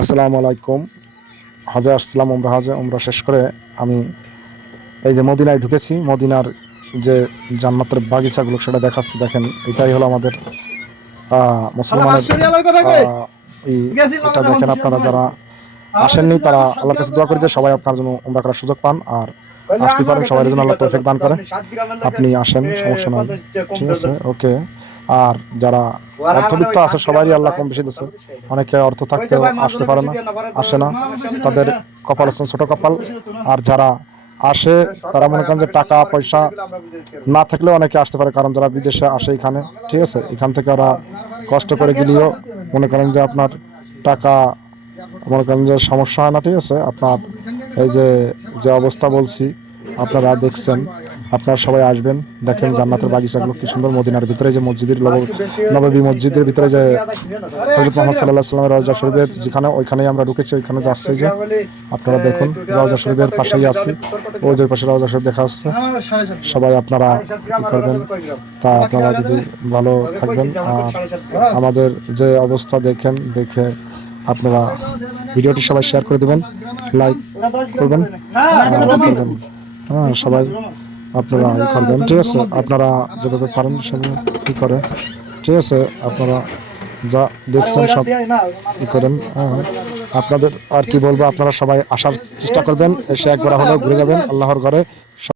আসসালামু আলাইকুম। হজে আসসালাম উমরা হজে। উমরা শেষ করে আমি এই যে মদিনায় ঢুকেছি। মদিনার যে জান্নাতের বাগিচাগুলো সেটা দেখাচ্ছি। দেখেন এটাই হলো আমাদের মুসলমানের এটা দেখেন আপনারা যারা আসেননি তারা আল্লাহর কাছে দোয়া করি যে সবাই আপনার জন্য উমরা করার সুযোগ পান। আর আসতে পারেন সবাই জন্য আল্লাহ তৌফিক দান করে আপনি আসেন সমস্যা নাই। ঠিক আছে ওকে। আর যারা অর্থবিত্ত আছে, সবারই আল্লাহ কম বেশি দিচ্ছে অনেকে অর্থ থাকতেও আসতে পারে না, আসে না। তাদের কপাল হচ্ছে ছোট কপাল। আর যারা আসে, তারা মনে করেন যে টাকা, পয়সা না থাকলেও অনেকে আসতে পারে, কারণ যারা বিদেশে আসে এখানে, ঠিক আছে? এখান থেকে ওরা কষ্ট করে গেলেও মনে করেন যে আপনার টাকা, মনে করেন যে সমস্যা হয় না, ঠিক আছে? আপনার এই যে যে অবস্থা বলছি আপনারা দেখছেন, আপনারা সবাই আসবেন, দেখেন জান্নাতের বাগিচাগুলো কি সুন্দর মদিনার ভিতরে যে মসজিদের নব- নববী মসজিদের ভিতরে যে হজরত মোহাম্মদ সাল্লাহ সাল্লামের রওজা শরীফের যেখানে ওইখানেই আমরা ঢুকেছি, ওইখানে যাচ্ছে যে আপনারা দেখুন, রওজা শরীফের পাশেই আছি। ওদের পাশে রওজা শরীফ দেখা যাচ্ছে। সবাই আপনারা করবেন, তা আপনারা যদি ভালো থাকবেন, আর আমাদের যে অবস্থা দেখেন, দেখে আপনারা ভিডিওটি সবাই শেয়ার করে দেবেন, লাইক করবেন হ্যাঁ সবাই আপনারা ই করবেন। ঠিক আছে, আপনারা যেভাবে পারেন সেভাবে ই করেন। ঠিক আছে, আপনারা যা দেখছেন সব ই করেন। হ্যাঁ আপনাদের আর কি বলব, আপনারা সবাই আসার চেষ্টা করবেন, এসে একবার হলেও ঘুরে যাবেন, আল্লাহর ঘরে।